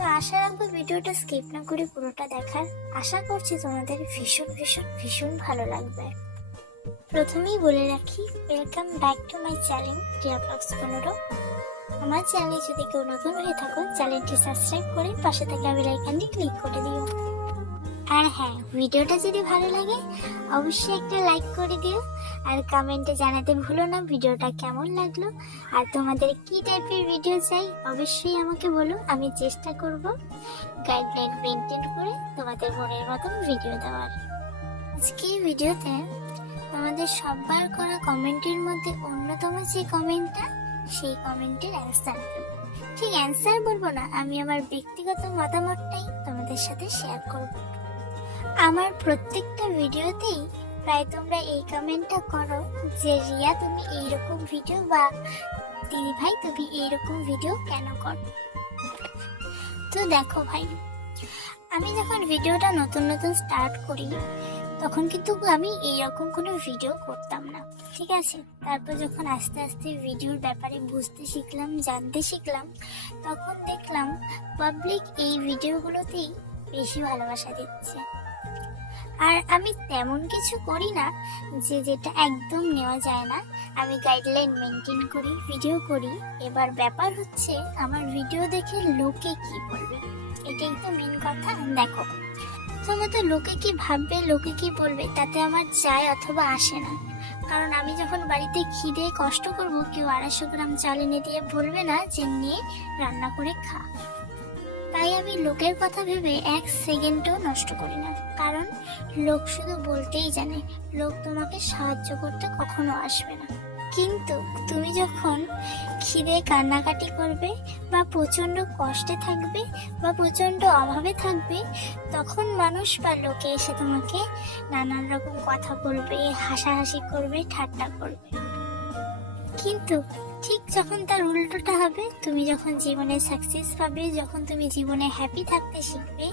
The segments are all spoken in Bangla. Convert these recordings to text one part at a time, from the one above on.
তো আশা রাখবো ভিডিওটা স্কিপ না করে পুরোটা দেখার। আশা করছি তোমাদের ভীষণ ভীষণ ভীষণ ভালো লাগবে। প্রথমেই বলে রাখি, welcome back to my channel টিয়া ব্লগস 15। আমার চ্যানেলে যদি কেউ নতুন হয়ে থাকো, চ্যানেলটি সাবস্ক্রাইব করে পাশে থাকা বেল আইকনটি ক্লিক করে দিও। আর হ্যাঁ, ভিডিওটা যদি ভালো লাগে অবশ্যই একটা লাইক করে দিও, আর কমেন্টে জানাতে ভুলো না ভিডিওটা কেমন লাগলো আর তোমাদের কি টাইপের ভিডিও চাই। অবশ্যই আমাকে বলো, আমি চেষ্টা করব গাইডলাইন মেনটেন করে তোমাদের মনের মতন ভিডিও দেওয়ার। আজকে এই ভিডিওতে তোমাদের সবার করা কমেন্টের মধ্যে অন্যতম যে কমেন্টটা, সেই কমেন্টের অ্যান্সার দেব। ঠিক অ্যান্সার বলবো না, আমি আমার ব্যক্তিগত মতামতটাই তোমাদের সাথে শেয়ার করব। আমার প্রত্যেকটা ভিডিওতেই প্রায় তোমরা এই কমেন্টটা করো যে রিয়া তুমি এইরকম ভিডিও, বা দিদি ভাই তুমি এইরকম ভিডিও কেন করো। তো দেখো ভাই, আমি যখন ভিডিওটা নতুন নতুন স্টার্ট করি তখন কিন্তু আমি এইরকম কোনো ভিডিও করতাম না, ঠিক আছে। তারপর যখন আস্তে আস্তে ভিডিওর ব্যাপারে বুঝতে শিখলাম, জানতে শিখলাম, তখন দেখলাম পাবলিক এই ভিডিওগুলোতেই বেশি ভালোবাসা দিচ্ছে। আর আমি তেমন কিছু করি না যেটা একদম নেওয়া যায় না। আমি গাইডলাইন মেনটেন করি, ভিডিও করি। এবার ব্যাপার হচ্ছে আমার ভিডিও দেখে লোকে কি বলবে, এটাই তো মেন কথা। দেখো, প্রথমত লোকে কি ভাববে, লোকে কি বলবে তাতে আমার যায় অথবা আসে না। কারণ আমি যখন বাড়িতে খিদে কষ্ট করব, কেউ 250 গ্রাম চাল এনে দিয়ে বলবে না যে নিয়ে রান্না করে খা। তাই আমি লোকের কথা ভেবে 1 সেকেন্ডও নষ্ট করি না। কারণ লোক শুধু বলতেই জানে, লোক তোমাকে সাহায্য করতে কখনো আসবে না। কিন্তু তুমি যখন খিদে কান্নাকাটি করবে, বা প্রচন্ড কষ্টে থাকবে, বা প্রচন্ড অভাবে থাকবে, তখন মানুষ বা লোকে এসে তোমাকে নানান রকম কথা বলবে, হাসাহাসি করবে, ঠাট্টা করবে। কিন্তু ঠিক যখন তার উল্টোটা হবে, তুমি যখন জীবনে সাকসেস পাবে, যখন তুমি জীবনে হ্যাপি থাকতে শিখবে,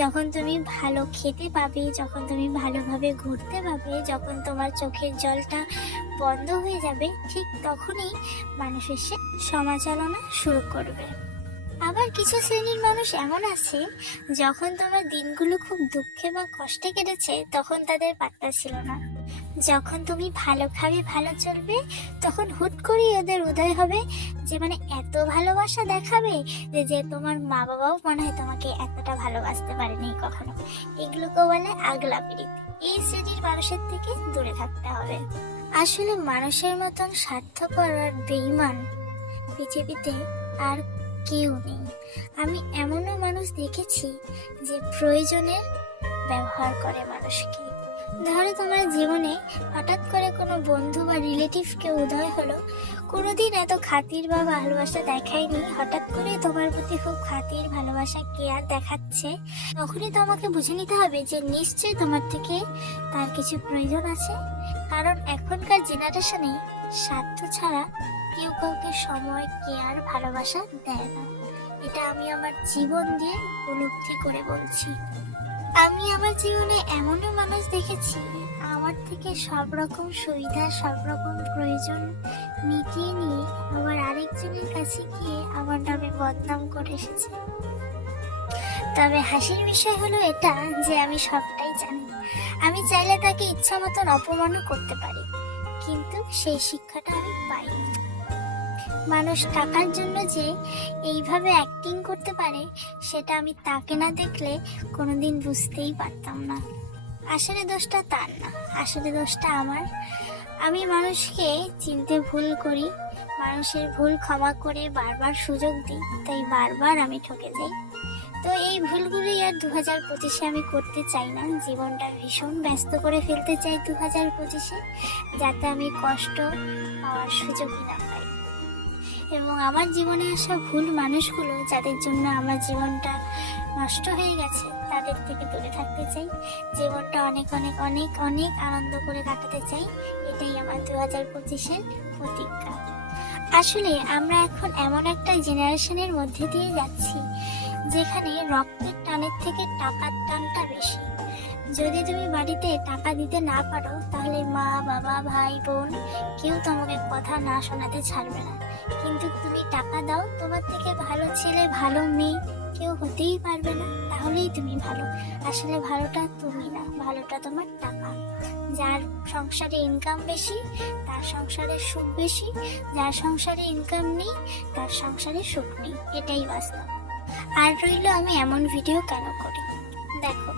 যখন তুমি ভালো খেতে পাবে, যখন তুমি ভালোভাবে ঘুরতে পাবে, যখন তোমার চোখের জলটা বন্ধ হয়ে যাবে, ঠিক তখনই মানুষ এসে সমালোচনা শুরু করবে। আবার কিছু শ্রেণীর মানুষ এমন আছে, যখন তোমার দিনগুলো খুব দুঃখে বা কষ্টে কেটেছে তখন তাদের পাত্তা ছিল না। যখন তুমি ভালো খাবে, ভালো চলবে, তখন হুট করেই ওদের উদয় হবে যে এত ভালোবাসা দেখাবে যে তোমার মা বাবাও মনে হয় তোমাকে এতটা ভালোবাসতে পারেনি কখনো। এগুলোকে বলে আগলা পিরিতি। এই শ্রেণীর মানুষের থেকে দূরে থাকতে হবে। আসলে মানুষের মতন স্বার্থপর আর বেঈমান পৃথিবীতে আর কেউ নেই। আমি এমনও মানুষ দেখেছি যে প্রয়োজনের ব্যবহার করে মানুষকে। ধরো তোমার জীবনে হঠাৎ করে কোনো বন্ধু বা রিলেটিভ কেউ উদয় হলো, কোনোদিন এত খাতির বা ভালোবাসা দেখায়নি, হঠাৎ করে তোমার প্রতি খুব খাতির, ভালোবাসা, কেয়ার দেখাচ্ছে, তখনই তো আমাকে বুঝে নিতে হবে যে নিশ্চয়ই তোমার থেকে তার কিছু প্রয়োজন আছে। কারণ এখনকার জেনারেশনে স্বার্থ ছাড়া কেউ কাউকে সময়, কেয়ার, ভালোবাসা দেয় না। এটা আমি আমার জীবন দিয়ে উপলব্ধি করে বলছি। আমি আমার জীবনে এমনও মানুষ দেখেছি, আমার থেকে সব রকম সুবিধা, সব রকম প্রয়োজন মিটিয়ে নিয়ে আবার আরেকজনের কাছে গিয়ে আমার নামে বদনাম করে এসেছে। তবে হাসির বিষয় হলো এটা যে আমি সবটাই জানি। আমি চাইলে তাকে ইচ্ছা মতন অপমানও করতে পারি, কিন্তু সেই শিক্ষাটা আমি পাইনি। মানুষ টাকার জন্য যে এইভাবে অ্যাক্টিং করতে পারে, সেটা আমি তাকে না দেখলে কোনোদিন বুঝতেই পারতাম না। আসলে দোষটা তার না, আসলে দোষটা আমার। আমি মানুষকে চিনতে ভুল করি, মানুষের ভুল ক্ষমা করে বারবার সুযোগ দিই, তাই বারবার আমি ঠকে যাই। তো এই ভুলগুলি আর 2025-এ আমি করতে চাই না। জীবনটা ভীষণ ব্যস্ত করে ফেলতে চাই 2025-এ, যাতে আমি কষ্ট পাওয়ার সুযোগই না পাই। এবং আমার জীবনে আসা ভুল মানুষগুলো, যাদের জন্য আমার জীবনটা নষ্ট হয়ে গেছে, তাদের থেকে দূরে থাকতে চাই। জীবনটা অনেক অনেক অনেক অনেক আনন্দ করে কাটাতে চাই। এটাই আমার 2025-এর প্রতিজ্ঞা। আসলে আমরা এখন এমন একটা জেনারেশনের মধ্যে দিয়ে যাচ্ছি যেখানে রক্তের টানের থেকে টাকার টানটা বেশি। যদি তুমি বাড়িতে টাকা দিতে না পারো, তাহলে মা, বাবা, ভাই, বোন কেউ তোমাকে কথা না শোনাতে ছাড়বে না। কিন্তু তুমি টাকা দাও, তোমার থেকে ভালো ছেলে, ভালো মেয়ে কেউ হতেই পারবে না, তাহলেই তুমি ভালো। আসলে ভালোটা তুমি না, ভালোটা তোমার টাকা। যার সংসারে ইনকাম বেশি তার সংসারে সুখ বেশি, যার সংসারে ইনকাম নেই তার সংসারে সুখ নেই, এটাই বাস্তব। আর রইল আমি এমন ভিডিও কেন করি, দেখো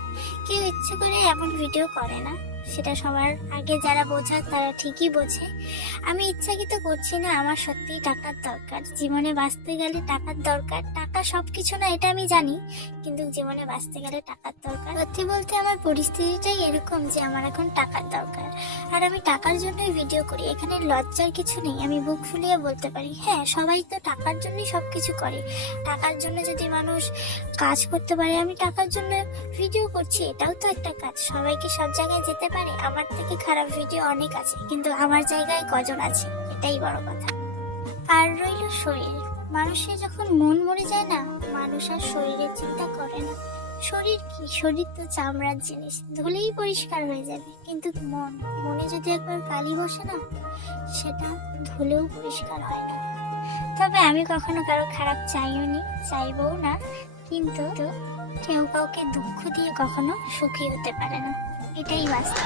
কেউ ইচ্ছে করে এমন ভিডিও করে না, সেটা সবার আগে যারা বোঝার তারা ঠিকই বোঝে। আমি ইচ্ছাকৃত করছি না, আমার সত্যিই টাকার দরকার, জীবনে বাঁচতে গেলে টাকার দরকার। টাকা সবকিছু না এটা আমি জানি, কিন্তু জীবনে বাঁচতে গেলে টাকার দরকার। সত্যি বলতে আমার পরিস্থিতিটাই এরকম যে আমার এখন টাকার দরকার, আর আমি টাকার জন্যই ভিডিও করি। এখানে লজ্জার কিছু নেই, আমি বুক ফুলিয়ে বলতে পারি হ্যাঁ সবাই তো টাকার জন্যই সবকিছু করে। টাকার জন্য যদি মানুষ কাজ করতে পারে, আমি টাকার জন্য ভিডিও করছি, এটাও তো একটা কাজ। সবাইকে সব জায়গায় যেতে পারে? আমার থেকে খারাপ ভিডিও অনেক আছে, কিন্তু আমার জায়গায় কজন আছে, এটাই বড় কথা। আর রইল শরীর, মানুষের যখন মন মরে যায় না, মানুষ আর শরীরের চিন্তা করে না। শরীর কি, শরীর তো চামড়ার জিনিস, ধুলেই পরিষ্কার হয়ে যাবে, কিন্তু মনে যদি একবার কালি বসে না, সেটা ধুলেও পরিষ্কার হয় না। তবে আমি কখনো কারো খারাপ চাইও নি, চাইবও না, কিন্তু কেউ কাউকে দুঃখ দিয়ে কখনো সুখী হতে পারে না, এটাই বাস্তব।